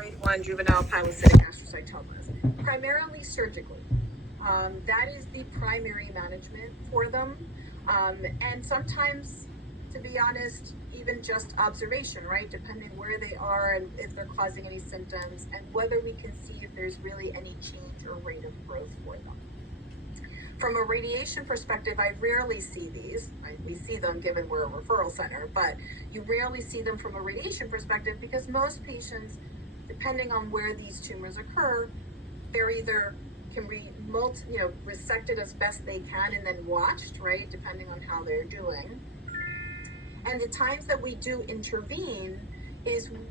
grade 1 juvenile pilocytic astrocytomas, primarily surgically. That is the primary management for them. And sometimes, to be honest, even just observation, right? Depending where they are and if they're causing any symptoms and whether we can see if there's really any change or rate of growth for them. From a radiation perspective, I rarely see these. We see them given we're a referral center, but you rarely see them from a radiation perspective because most patients, depending on where these tumors occur, they're either can be resected as best they can and then watched, right, depending on how they're doing. And the times that we do intervene is when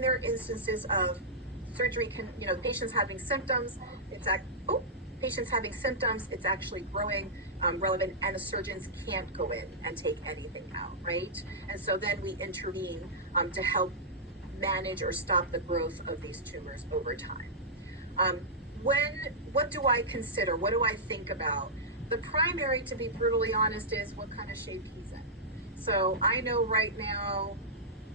there are instances of surgery, patients having symptoms, it's actually growing, relevant, and the surgeons can't go in and take anything out, right? And so then we intervene to help manage or stop the growth of these tumors over time. What do I consider? What do I think about? The primary, to be brutally honest, is what kind of shape he's in. So I know right now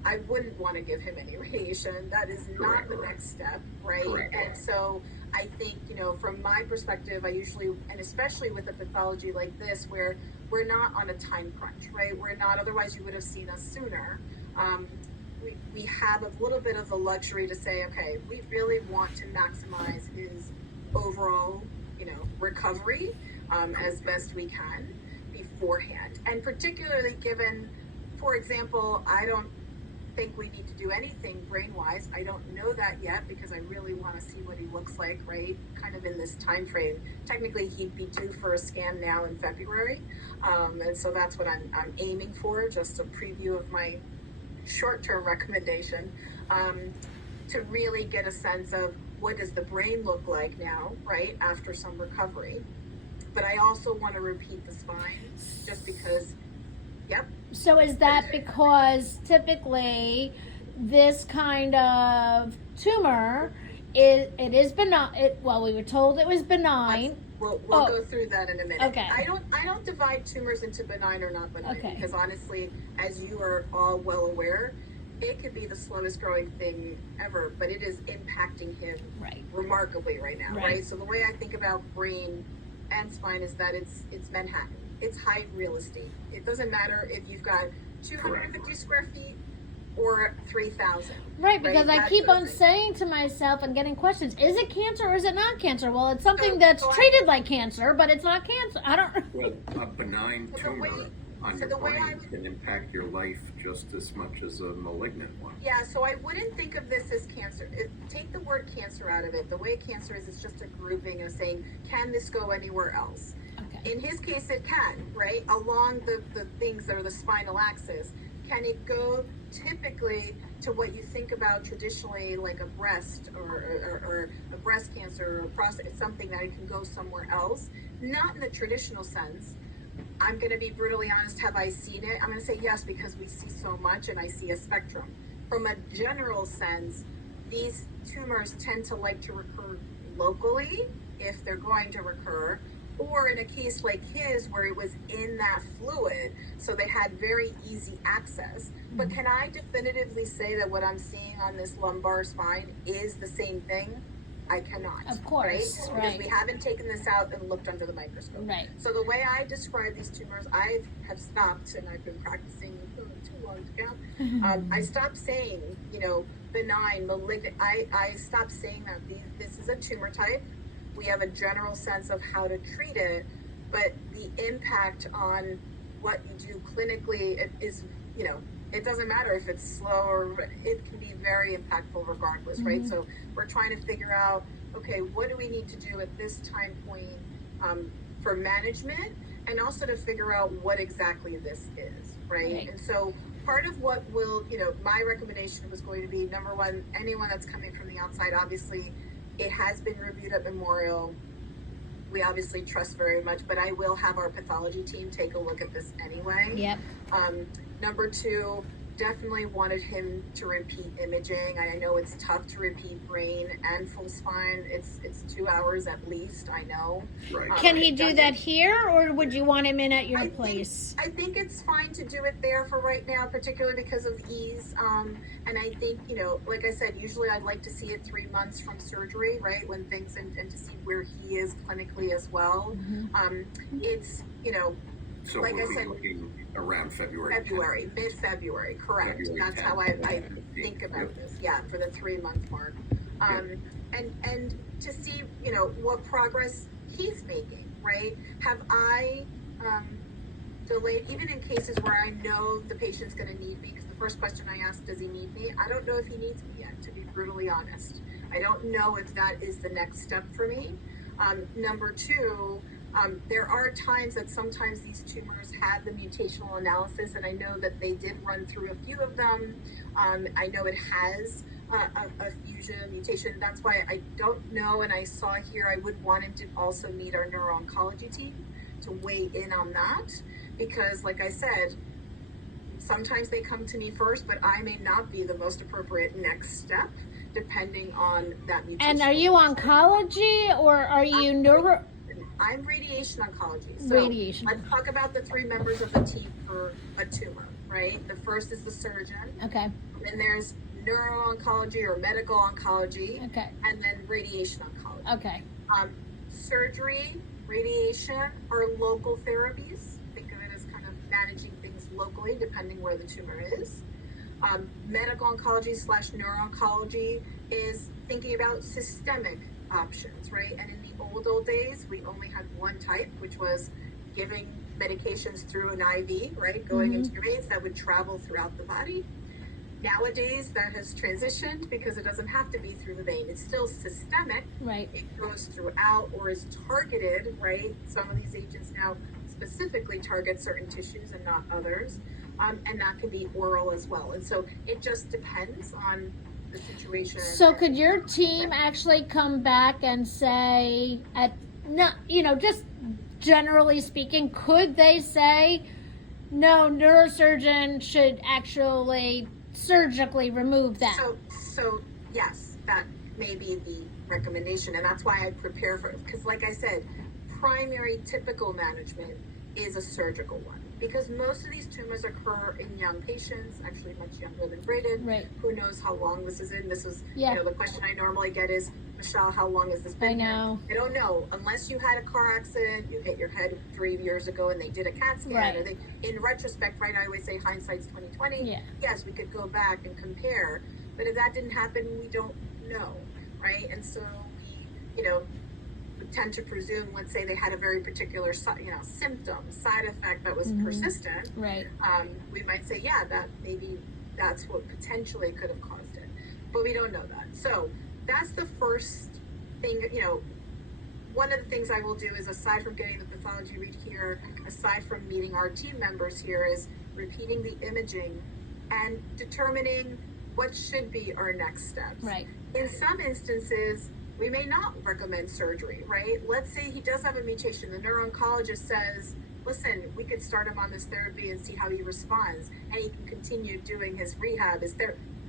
I wouldn't want to give him any radiation. That is not the next step, right? Correct. And so I think, from my perspective, I usually, and especially with a pathology like this, where we're not on a time crunch, right? We're not, otherwise you would have seen us sooner. We have a little bit of the luxury to say, okay, we really want to maximize his overall, recovery as best we can beforehand. And particularly given, for example, I don't think we need to do anything brain-wise. I don't know that yet because I really want to see what he looks like, right? Kind of in this time frame. Technically, he'd be due for a scan now in February. And so that's what I'm aiming for, just a preview of my short-term recommendation, to really get a sense of what does the brain look like now, right, after some recovery. But I also want to repeat the spine just because, yep. So is that because typically this kind of tumor it is benign? We were told it was benign. We'll go through that in a minute. Okay. I don't divide tumors into benign or not benign, okay, because honestly, as you are all well aware, it could be the slowest growing thing ever, but it is impacting him remarkably right now, right? So the way I think about brain and spine is that it's Manhattan. It's high real estate. It doesn't matter if you've got 250 square feet or 3,000. Right, because I keep on saying to myself and getting questions, is it cancer or is it not cancer? Well, it's something that's treated like cancer, but it's not cancer. I don't... Well, a benign tumor on your brain can impact your life just as much as a malignant one. Yeah, so I wouldn't think of this as cancer. Take the word cancer out of it. The way cancer is, it's just a grouping of saying, can this go anywhere else? Okay. In his case, it can, right? Along the things that are the spinal axis. Can it go typically to what you think about traditionally, like a breast or a breast cancer or a prostate, something that it can go somewhere else? Not in the traditional sense. I'm going to be brutally honest. Have I seen it? I'm going to say yes, because we see so much and I see a spectrum. From a general sense, these tumors tend to like to recur locally if they're going to recur, or in a case like his where it was in that fluid, so they had very easy access. But can I definitively say that what I'm seeing on this lumbar spine is the same thing? I cannot. Of course, right? Because we haven't taken this out and looked under the microscope. Right. So the way I describe these tumors, I have stopped, and I've been practicing too long to count. I stopped saying, benign, malignant. I stopped saying that this is a tumor type. We have a general sense of how to treat it, but the impact on what you do clinically is, it doesn't matter if it's slow or it can be very impactful regardless, right? So we're trying to figure out, okay, what do we need to do at this time point for management, and also to figure out what exactly this is, right? And so part of what will, my recommendation was going to be, number one, anyone that's coming from the outside, obviously, it has been reviewed at Memorial. We obviously trust very much, but I will have our pathology team take a look at this anyway. Yep. Number two, definitely wanted him to repeat imaging. I know it's tough to repeat brain and full spine. It's 2 hours at least, I know. Right. Can he I've do done that it. here, or would you want him in at your I place? think it's fine to do it there for right now, particularly because of ease. And I think, like I said, usually I'd like to see it 3 months from surgery, right? When things, and to see where he is clinically as well. It's, So like we'll I be said, looking around February. mid-February, correct. February That's 10th. how I think about this. Yeah, for the 3-month mark. And to see, what progress he's making, right? Have I delayed, even in cases where I know the patient's going to need me? Because the first question I asked, does he need me? I don't know if he needs me yet, to be brutally honest. I don't know if that is the next step for me. Number two, there are times that sometimes these tumors have the mutational analysis, and I know that they did run through a few of them. I know it has a fusion mutation. That's why I don't know, and I saw here I would want him to also meet our neuro-oncology team to weigh in on that, because like I said, sometimes they come to me first, but I may not be the most appropriate next step depending on that mutation. And are you oncology, or are you neuro? I'm radiation oncology. So Radiation. let's talk about the 3 members of the team for a tumor, right? The first is the surgeon. Okay. Then there's neuro-oncology or medical oncology. Okay. And then radiation oncology. Okay. Surgery, radiation are local therapies. Think of it as kind of managing things locally depending where the tumor is. Medical oncology / neuro-oncology is thinking about systemic options, right? And in the old days, we only had one type, which was giving medications through an IV, right? Going into your veins that would travel throughout the body. Nowadays, that has transitioned because it doesn't have to be through the vein. It's still systemic. Right. It goes throughout or is targeted, right? Some of these agents now specifically target certain tissues and not others. And that can be oral as well. And so it just depends on the situation. So could your team actually come back and say, just generally speaking, could they say, no, neurosurgeon should actually surgically remove that? So yes, that may be the recommendation, and that's why I prepare for it. Because like I said, primary typical management is a surgical one. Because most of these tumors occur in young patients, actually much younger than Braden. Right. Who knows how long this is in? This is, Yeah. The question I normally get is, Michelle, how long has this been? I know. I don't know. Unless you had a car accident, you hit your head 3 years ago and they did a CAT scan. Right. Or in retrespect, right, I always say hindsight's 20/20. Yeah. Yes, we could go back and compare. But if that didn't happen, we don't know, right? And so we, tend to presume, let's say they had a very particular, symptom, side effect that was persistent. Right. We might say, yeah, that maybe that's what potentially could have caused it, but we don't know that. So that's the first thing. One of the things I will do is, aside from getting the pathology read here, aside from meeting our team members here, is repeating the imaging and determining what should be our next steps. Right. In some instances, we may not recommend surgery, right? Let's say he does have a mutation. The neuro-oncologist says, listen, we could start him on this therapy and see how he responds, and he can continue doing his rehab.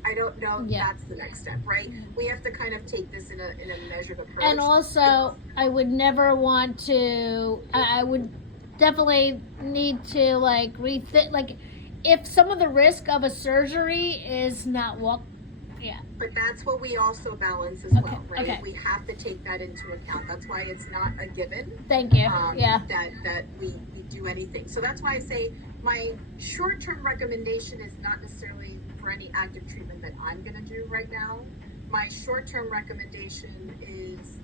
I don't know. Yeah. That's the next step, right? We have to kind of take this in a measured approach. And also, I would never want to, I would definitely need to rethink, if some of the risk of a surgery is not yeah. But that's what we also balance as well, right? Okay. We have to take that into account. That's why it's not a given. Thank you. That we do anything. So that's why I say my short-term recommendation is not necessarily for any active treatment that I'm going to do right now. My short-term recommendation is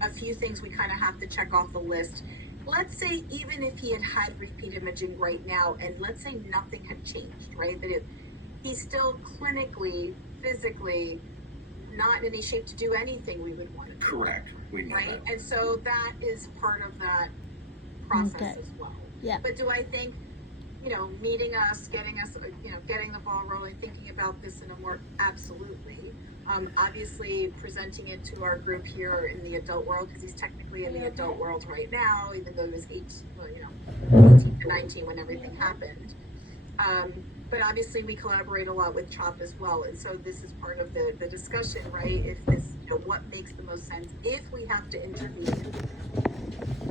a few things we kind of have to check off the list. Let's say even if he had repeat imaging right now, and let's say nothing had changed, right? That he's still clinically, physically not in any shape to do anything we would want to do. Correct. We know right? that. And so that is part of that process as well. Yeah. But do I think, meeting us, getting the ball rolling, thinking about this in a more absolutely, obviously presenting it to our group here in the adult world, because he's technically in the adult world right now, even though he was 18 to 19 when everything happened. but obviously we collaborate a lot with CHOP as well. And so this is part of the discussion, right? If this, what makes the most sense if we have to intervene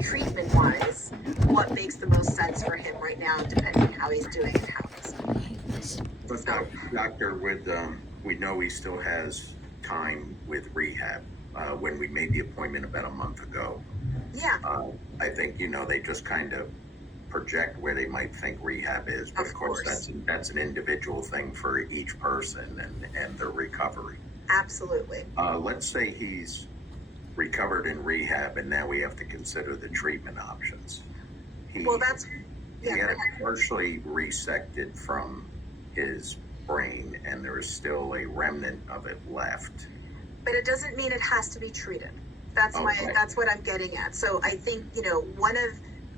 treatment wise, what makes the most sense for him right now, depending on how he's doing and how he's doing. But doctor, we know he still has time with rehab. When we made the appointment about a month ago, I think they just kind of project where they might think rehab is, but of course that's an individual thing for each person and their recovery. Absolutely. Let's say he's recovered in rehab, and now we have to consider the treatment options. He had it partially resected from his brain, and there is still a remnant of it left. But it doesn't mean it has to be treated. That's what I'm getting at. So I think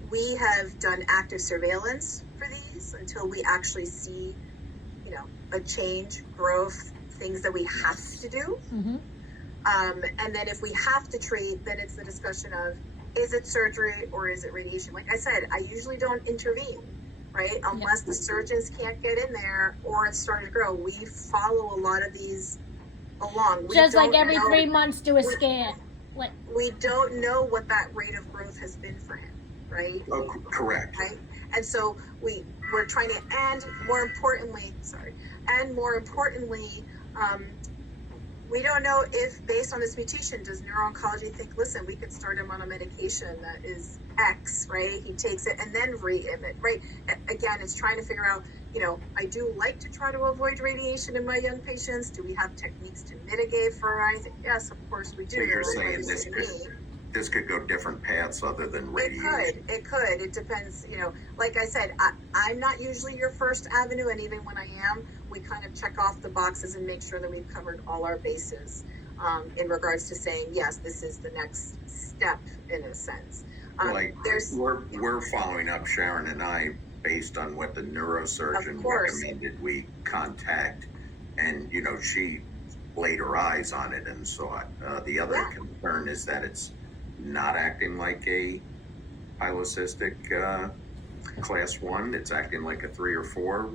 we have done active surveillance for these until we actually see a change, growth, things that we have to do. Mm-hmm. And then if we have to treat, then it's the discussion of, is it surgery or is it radiation? Like I said, I usually don't intervene, right? Unless the surgeons can't get in there or it's starting to grow. We follow a lot of these along. Just like every 3 months do a scan. We don't know what that rate of growth has been for him, right? Oh, correct. Right? And so we're trying to, and more importantly, we don't know if, based on this mutation, does neuro-oncology think, listen, we could start him on a medication that is X, right? He takes it and then re-IMID, right? Again, it's trying to figure out, I do like to try to avoid radiation in my young patients. Do we have techniques to mitigate for anything? Yes, of course we do. So you're saying this could go different paths other than radiation? It could. It depends, like I said, I'm not usually your first avenue, and even when I am, we kind of check off the boxes and make sure that we've covered all our bases in regards to saying, yes, this is the next step in a sense. We're following up, Sharon and I, based on what the neurosurgeon recommended we contact, and she laid her eyes on it and saw it. The other concern is that it's not acting like a pilocystic class 1. It's acting like a 3 or 4.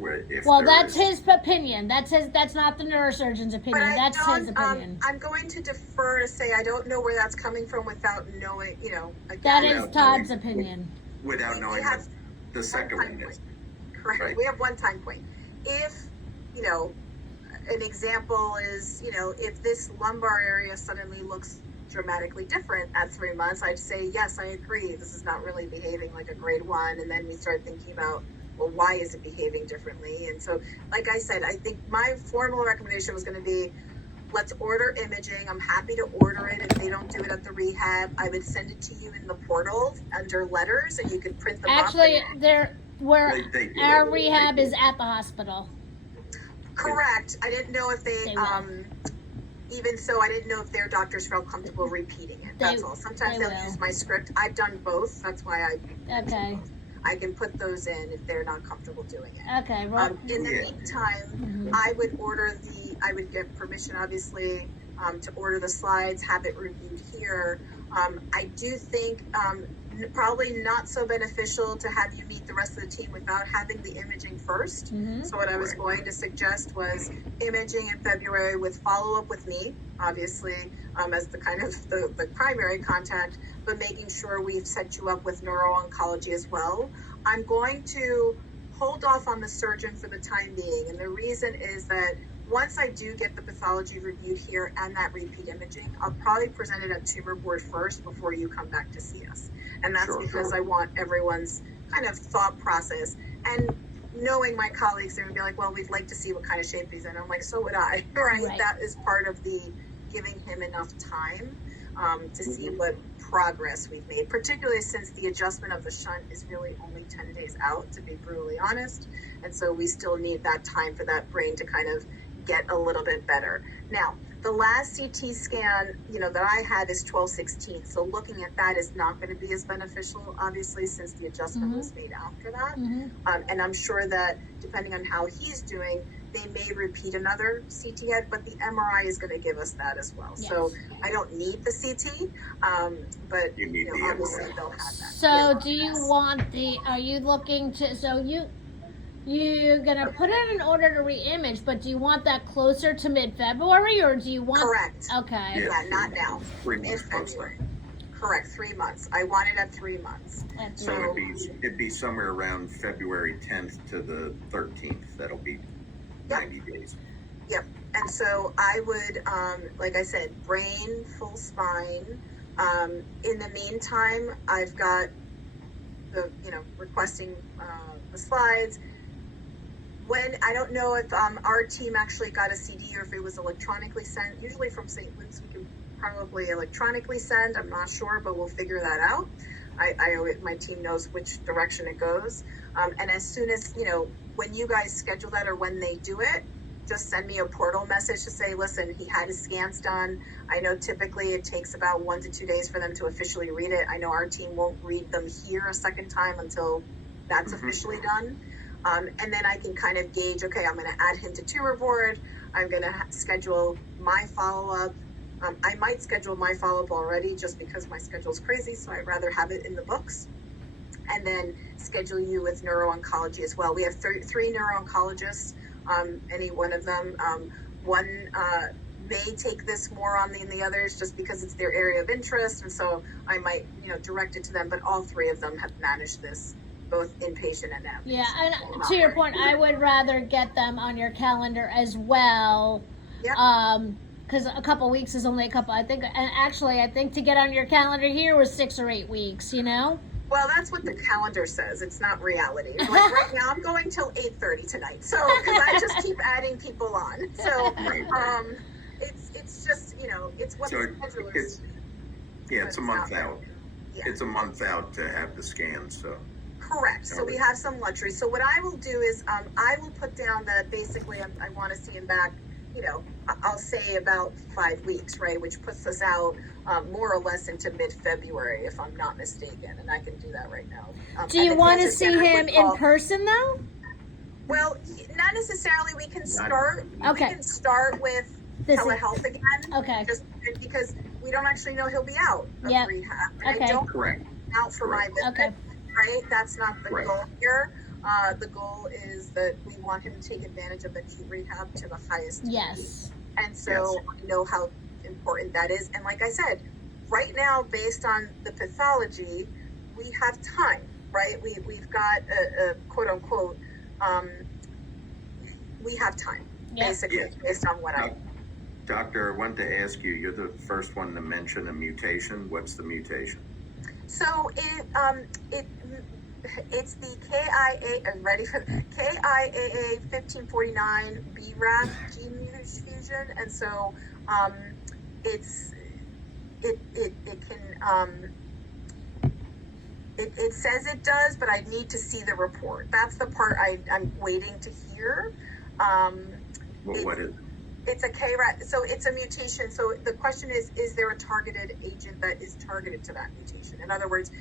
That's his opinion. That's not the neurosurgeon's opinion. That's his opinion. I'm going to defer to say I don't know where that's coming from without knowing. Again, that is Todd's opinion. Without knowing what the second one is. Correct. Right? We have one time point. If an example is if this lumbar area suddenly looks dramatically different at 3 months, I'd say, yes, I agree. This is not really behaving like a grade 1. And then we start thinking about, well, why is it behaving differently? And so, like I said, I think my formal recommendation was going to be, let's order imaging. I'm happy to order it. If they don't do it at the rehab, I would send it to you in the portal under letters, and you could print them up. Actually, our rehab is at the hospital. Correct. I didn't know if they even so, I didn't know if their doctors felt comfortable repeating it. That's all. Sometimes they'll use my script. I've done both. That's why I can put those in if they're not comfortable doing it. Okay. Well, in the meantime, I would get permission, obviously, to order the slides, have it reviewed here. I do think probably not so beneficial to have you meet the rest of the team without having the imaging first. Mm-hmm. So what I was going to suggest was imaging in February with follow-up with me, obviously, as the kind of the primary contact, but making sure we've set you up with neuro-oncology as well. I'm going to hold off on the surgeon for the time being, and the reason is that once I do get the pathology reviewed here and that repeat imaging, I'll probably present it at tumor board first before you come back to see us. And that's because I want everyone's kind of thought process. And knowing my colleagues, they're going to be like, well, we'd like to see what kind of shape he's in. I'm like, so would I, right? That is part of the giving him enough time to see what progress we've made, particularly since the adjustment of the shunt is really only 10 days out, to be brutally honest. And so we still need that time for that brain to kind of get a little bit better. Now, the last CT scan, that I had is 12/16. So looking at that is not going to be as beneficial, obviously, since the adjustment was made after that. And I'm sure that depending on how he's doing, they may repeat another CT head, but the MRI is going to give us that as well. Yes. So I don't need the CT, but obviously they'll have that. So do you want are you looking to, you're gonna put in an order to re-image, but do you want that closer to mid-February, or do you want? Correct. Okay. Yeah, not now. 3 months post. Mid-February. Correct, 3 months. I want it at 3 months. That's So right. it'd be somewhere around February 10th to the 13th. That'll be 90 days. Yep. And so I would, like I said, brain, full spine. In the meantime, I've got the, requesting the slides. When, I don't know if our team actually got a CD or if it was electronically sent. Usually from St. Luke's, we can probably electronically send. I'm not sure, but we'll figure that out. My team knows which direction it goes. And as soon as, when you guys schedule that or when they do it, just send me a portal message to say, listen, he had his scans done. I know typically it takes about 1 to 2 days for them to officially read it. I know our team won't read them here a second time until that's officially done. And then I can kind of gauge, okay, I'm going to add him to tumor board. I'm going to schedule my follow-up. I might schedule my follow-up already just because my schedule is crazy, so I'd rather have it in the books. And then schedule you with neuro-oncology as well. We have three neuro-oncologists, any one of them. One may take this more on than the others just because it's their area of interest, and so I might, direct it to them, but all three of them have managed this, both inpatient and outpatient. Yeah, and to your point, I would rather get them on your calendar as well. Yeah. Because a couple weeks is only a couple. I think to get on your calendar here was 6 or 8 weeks. Well, that's what the calendar says. It's not reality. Like right now, I'm going till 8:30 tonight. So because I just keep adding people on. So it's just it's what So the schedulers. it's a month out. Yeah. It's a month out to have the scans. So Correct. So we have some luxury. So what I will do is I will put down that basically I want to see him back. I'll say about 5 weeks, right? Which puts us out more or less into mid-February, if I'm not mistaken. And I can do that right now. Do you want to see him in person, though? Well, not necessarily. We can start. Okay. We can start with telehealth again. Okay. Just because we don't actually know he'll be out of rehab. And Okay. I don't correct. out for my visit. Okay. Right? That's not the Right. goal here. The goal is that we want him to take advantage of acute rehab to the highest degree. Yes. And so I know how important that is. And like I said, right now, based on the pathology, we have time, right? We've got a quote unquote, we have time, basically, based on what Doctor, I wanted to ask you, you're the first one to mention a mutation. What's the mutation? So it's the KIAA 1549 BRAF gene fusion, and so it says it does, but I need to see the report. That's the part I'm waiting to hear. What is it? It's a KRAS, so it's a mutation. So the question is there a targeted agent that is targeted to that mutation? In other words,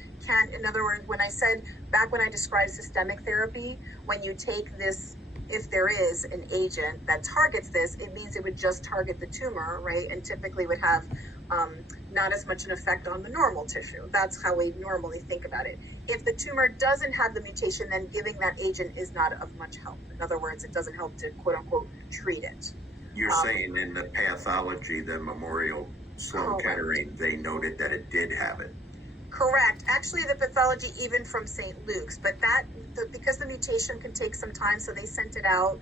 when I said, back when I described systemic therapy, when you take this, if there is an agent that targets this, it means it would just target the tumor, right? And typically would have not as much an effect on the normal tissue. That's how we normally think about it. If the tumor doesn't have the mutation, then giving that agent is not of much help. In other words, it doesn't help to quote unquote treat it. You're saying in the pathology, the Memorial Sloan Kettering, they noted that it did have it. Correct. Actually, the pathology even from St. Luke's, but because the mutation can take some time, so they sent it out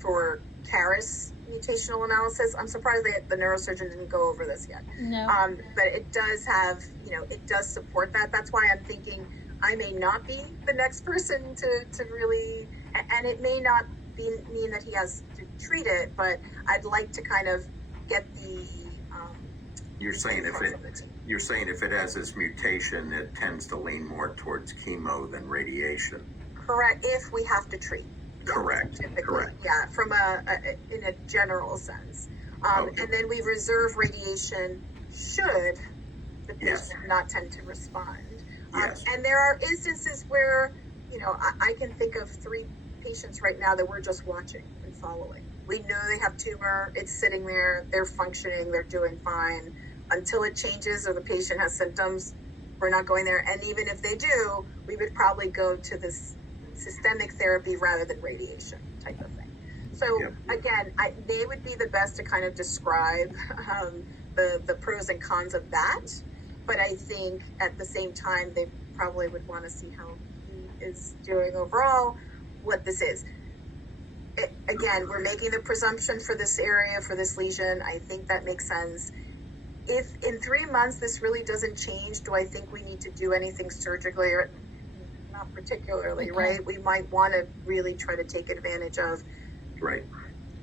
for Caris mutational analysis. I'm surprised that the neurosurgeon didn't go over this yet. No. But it does have, it does support that. That's why I'm thinking I may not be the next person to really, and it may not mean that he has to treat it, but I'd like to kind of get the. You're saying if it has this mutation, it tends to lean more towards chemo than radiation. Correct. If we have to treat. Correct. Typically. Correct. Yeah, from in a general sense, and then we reserve radiation should the patient not tend to respond. Yes. And there are instances where I can think of 3 patients right now that we're just watching and following. We know they have tumor, it's sitting there, they're functioning, they're doing fine. Until it changes or the patient has symptoms, we're not going there. And even if they do, we would probably go to this systemic therapy rather than radiation type of thing. So Yep. again, they would be the best to kind of describe the pros and cons of that. But I think at the same time, they probably would want to see how he is doing overall, what this is. Again, we're making the presumption for this area, for this lesion. I think that makes sense. If in 3 months this really doesn't change, do I think we need to do anything surgically? Or not particularly, Okay. right? We might want to really try to take advantage of Right.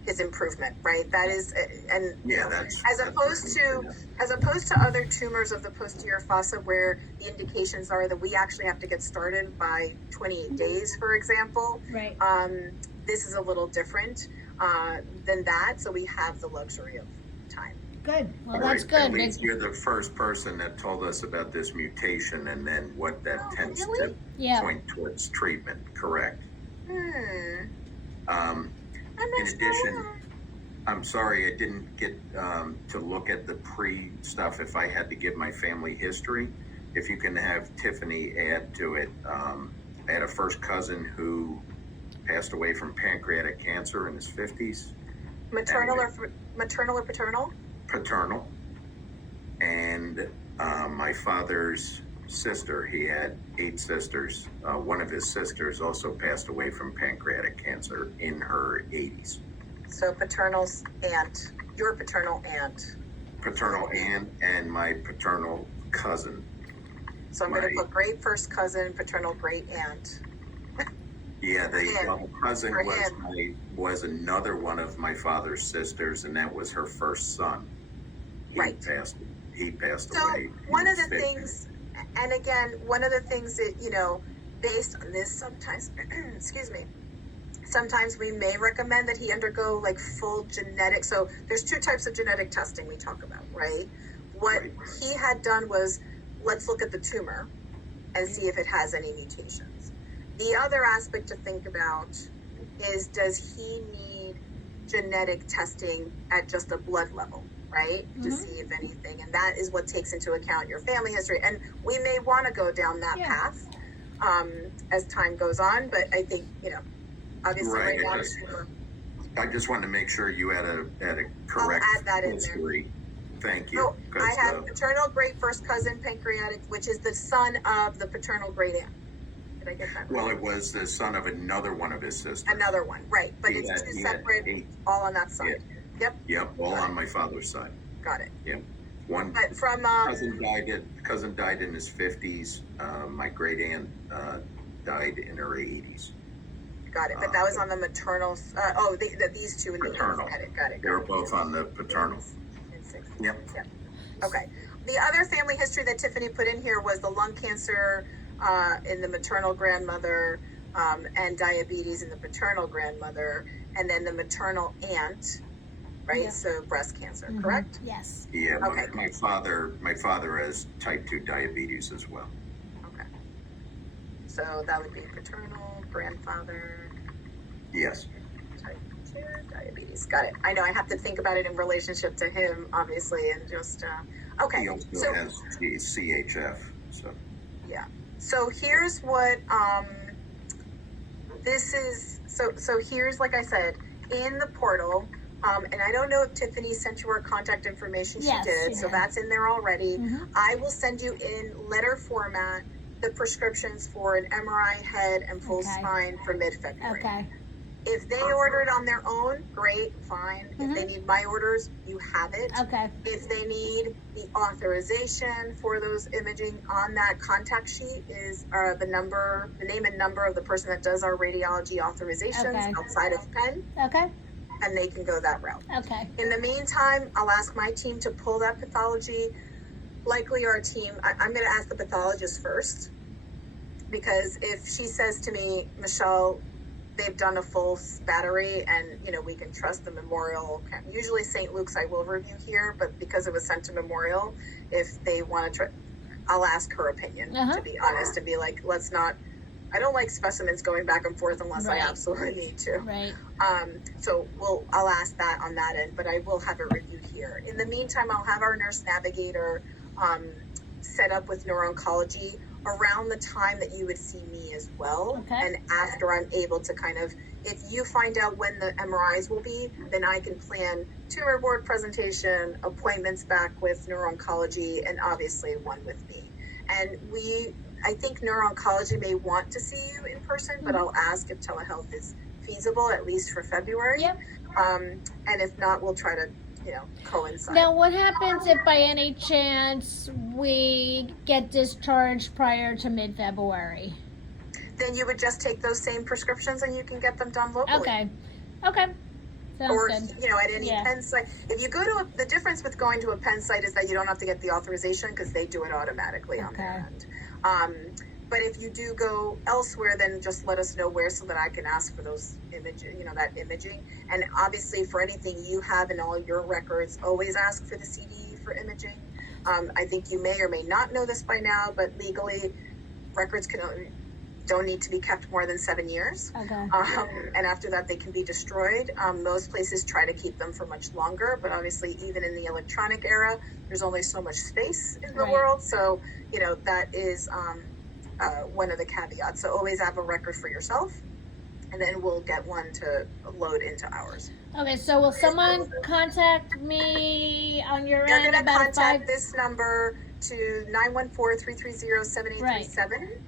his improvement, right? That is, and Yeah, that's as opposed to other tumors of the posterior fossa where the indications are that we actually have to get started by 28 days, for example. Right. This is a little different than that, so we have the luxury of time. Good. Well, All that's right, good. at least you're the first person that told us about this mutation and then what that Oh, tends really? to Yeah. point towards treatment, correct? I'm In not addition, sure. I'm sorry I didn't get to look at the pre-stuff if I had to give my family history. If you can have Tiffany add to it, I had a first cousin who passed away from pancreatic cancer in his 50s. Maternal or paternal? Paternal. And my father's sister, he had 8 sisters. One of his sisters also passed away from pancreatic cancer in her 80s. So paternal aunt, your paternal aunt. Paternal aunt and my paternal cousin. So I'm going Right. to put great first cousin, paternal great aunt. Yeah, the him. cousin For was him. was another one of my father's sisters, and that was her first son. Right. He passed So away. one of He the was 50. things, and again, one of the things that, based on this sometimes, excuse me, sometimes we may recommend that he undergo like full genetic. So there's 2 types of genetic testing we talk about, right? What Right. he had done was, let's look at the tumor and see if it has any mutations. The other aspect to think about is, does he need genetic testing at just a blood level, right? To Mhm. see if anything, and that is what takes into account your family history. And we may want to go down that Yeah. path as time goes on, but I think, obviously Right, right now, I just wanted to make sure you had a correct add that in there. history. Thank you. so I 'cause, have paternal great first cousin pancreatic, which is the son of the paternal great aunt. Did I get that right? well, it was the son of another one of his sisters. Another one, right? But He it's had- 2 he had separate, 8. all on that side. Yep, Yep, all on my father's side. got it. Yep. One But from cousin died in his 50s. My great aunt died in her 80s. got it. But that was on the maternal. These 2 in the Paternal. Got it. They were both on the paternal. In 60. Yep. Okay. The other family history that Tiffany put in here was the lung cancer in the maternal grandmother and diabetes in the paternal grandmother, and then the maternal aunt, right? Yeah. So breast cancer, Mhm. correct? Yes. Yeah, Okay. my father has type 2 diabetes as well. Okay. So that would be paternal, grandfather, Yes. type 2 diabetes. Got it. I know I have to think about it in relationship to him, obviously, and just, okay. He also So, has CHF. So so here's what, this is, so here's, like I said, in the portal, and I don't know if Tiffany sent you her contact information. Yes, She did, she so did. that's in there already. Mhm. I will send you in letter format the prescriptions for an MRI head and full Okay. spine for mid-February. Okay. If they order it on their own, great, fine. Mhm. If they need my orders, you have it. Okay. If they need the authorization for those imaging, on that contact sheet is the name and number of the person that does our radiology authorizations Okay. outside of Penn, Okay. and they can go that route. Okay. In the meantime, I'll ask my team to pull that pathology. Likely our team, I'm going to ask the pathologist first, because if she says to me, Michelle, they've done a full battery and, we can trust the Memorial. Usually St. Luke's I will review here, but because it was sent to Memorial, if they want to try, I'll ask her opinion, to be honest, and be like, I don't like specimens going back and forth unless I Right. absolutely need to. Right. So I'll ask that on that end, but I will have it reviewed here. In the meantime, I'll have our nurse navigator set up with neuro-oncology. around the time that you would see me as well. Okay. And after I'm able to kind of, if you find out when the MRIs will be, then I can plan tumor board presentation, appointments back with neuro-oncology, and obviously one with me. And I think neuro-oncology may want to see you in person, but I'll ask if telehealth is feasible, at least for February. Yep. And if not, we'll try to, coincide. Now, what happens if by any chance we get discharged prior to mid-February? Then you would just take those same prescriptions and you can get them done locally. Okay. Sounds Or, good. at any Penn site. If you go to the difference with going to a Penn site is that you don't have to get the authorization because they do it automatically on their end. But if you do go elsewhere, then just let us know where so that I can ask for those that imaging. And obviously for anything you have in all your records, always ask for the CD for imaging. I think you may or may not know this by now, but legally records don't need to be kept more than 7 years. Okay. And after that, they can be destroyed. Most places try to keep them for much longer, but obviously even in the electronic era, there's only so much space in the world. So, that is one of the caveats. So always have a record for yourself, and then we'll get one to load into ours. Okay, so will someone contact me on your You're end going to about contact this number to 914-330-7837.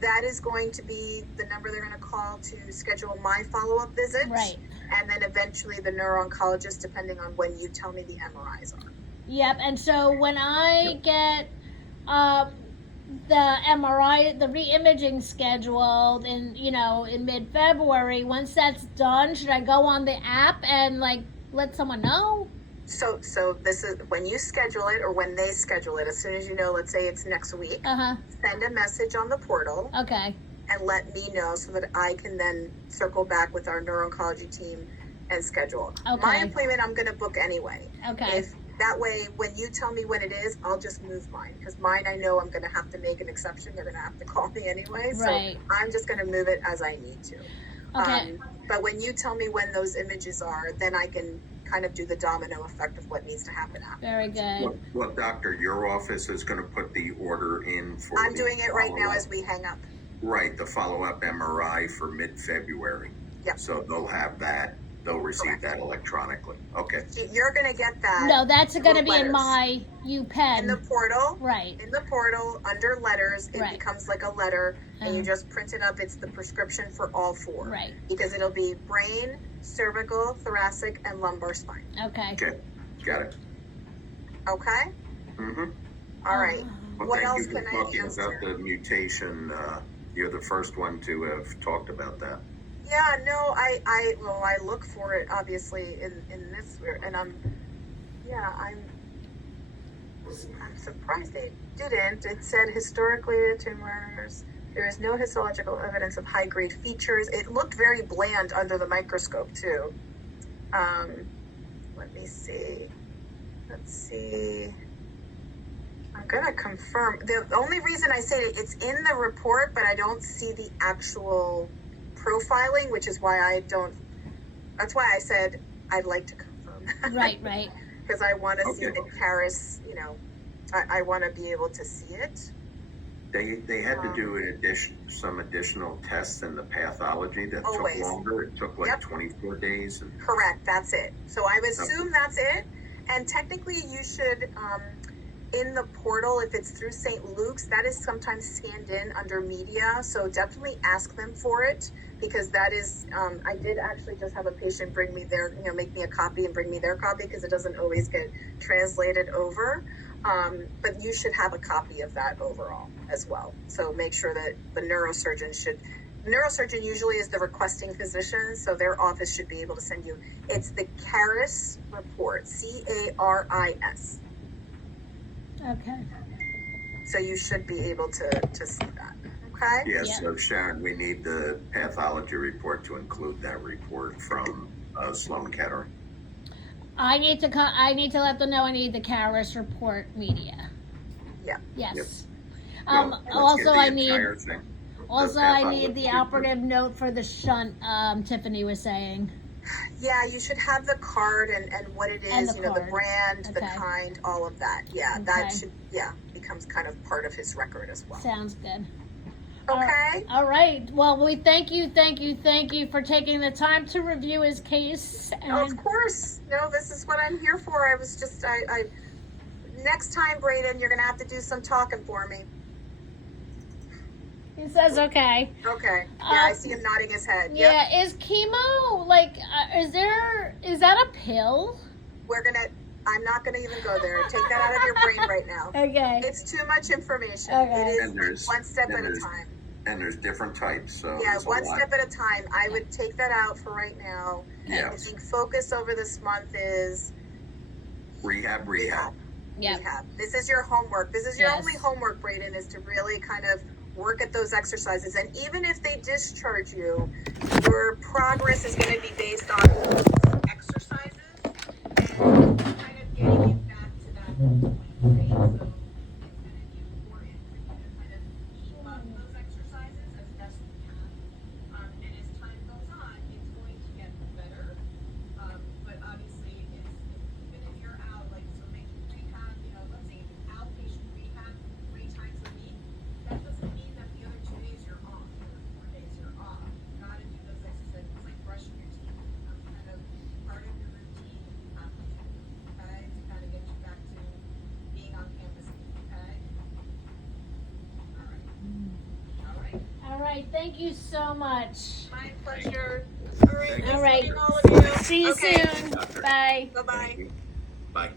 That is going to be the number they're going to call to schedule my follow-up visit. Right. And then eventually the neuro-oncologist, depending on when you tell me the MRIs are. Yep, and so when I get the MRI, the re-imaging scheduled in mid-February, once that's done, should I go on the app and let someone know? So this is when you schedule it or when they schedule it, as soon as let's say it's next week, send a message on the portal. Okay. And let me know so that I can then circle back with our neuro-oncology team and schedule. Okay. My appointment I'm going to book anyway. Okay. That way, when you tell me when it is, I'll just move mine. Because mine, I know I'm going to have to make an exception. They're going to have to call me anyway. Right. So I'm just going to move it as I need to. Okay. But when you tell me when those images are, then I can kind of do the domino effect of what needs to happen after. Very good. Well, doctor, your office is going to put the order in for. I'm doing it right now as we hang up. Right, the follow-up MRI for mid-February. Yep. So they'll have that. They'll receive that electronically. Okay. You're going to get that. No, that's going to be in letters. my UPenn. In the portal. Right. In the portal, under letters, it Right. becomes like a letter, and you just print it up. It's the prescription for all four. Right. Because it'll be brain, cervical, thoracic, and lumbar spine. Okay. Okay, got it. Okay? Mm-hmm. All right. Well, What thank else you for can I talking answer? about the mutation. You're the first one to have talked about that. Yeah, no, I look for it obviously in this, and I'm surprised they didn't. It said historically tumors. There is no histological evidence of high grade features. It looked very bland under the microscope too. Let me see. Let's see. I'm gonna confirm. The only reason I say it's in the report, but I don't see the actual profiling, which is why that's why I said I'd like to confirm that. Right. Because I want to see Okay. the Caris, I want to be able to see it. They had to do some additional tests in the pathology that Always. took longer. It took like Yep. 24 days. And Correct, that's it. So I would assume that's it. And technically you should, in the portal, if it's through St. Luke's, that is sometimes scanned in under media. So definitely ask them for it, because that is, I did actually just have a patient bring me make me a copy and bring me their copy, because it doesn't always get translated over. But you should have a copy of that overall as well. So make sure that the neurosurgeon usually is the requesting physician, so their office should be able to send you. It's the Caris report, CARIS. Okay. So you should be able to see that. Okay? yes, Yeah. so Sharon, we need the pathology report to include that report from Sloan Kettering. I need to let them know I need the Caris report media. Yeah. Yes. Yep. Well, let's Also get the I need entire thing. I need the pathology operative note for the shunt. Tiffany was saying. Yeah, you should have the card and what it And is, the the card. brand, the Okay. kind, all of that. Yeah, Okay. that should, because becomes kind of part of his record as well. Sounds good. Okay? All right. Well, we thank you for taking the time to review his case. And Of course. No, this is what I'm here for. I was just, I next time, Braden, you're going to have to do some talking for me. he says, okay. Okay. Yeah, I see him nodding his head. Yep. Yeah. Is chemo like? Is that a pill? I'm not gonna even go there. Take that out of your brain right now. Okay. It's too much information. Okay. It And there's- is one step and at a there's- time. And there's different types, so. Yeah, there's a one lot. step at a time. I would take that out for right now. I Yes, think focus over this month is rehab. Yep. rehab. This is your homework. This is your Yes. only homework, Braden, is to really kind of work at those exercises. And even if they discharge you, your progress is going to be based on those exercises and kind of getting you back to that point, right? So it's going to be important for you to kind of keep up those exercises as best you can. And as time goes on, it's going to get better. But obviously, it's even if you're out, like, so making rehab, let's say outpatient rehab 3 times a week, that doesn't mean that the other 2 days you're off, the other 4 days you're off. You gotta do those exercises. It's like brushing your teeth. Kind of part of your routine you have to do, okay? To kind of get you back to being on campus, okay? All right. All right. Thank you so much. My pleasure. All right. Thank Nice you. meeting all of you. See you Okay. soon. Bye. Bye-bye. Bye.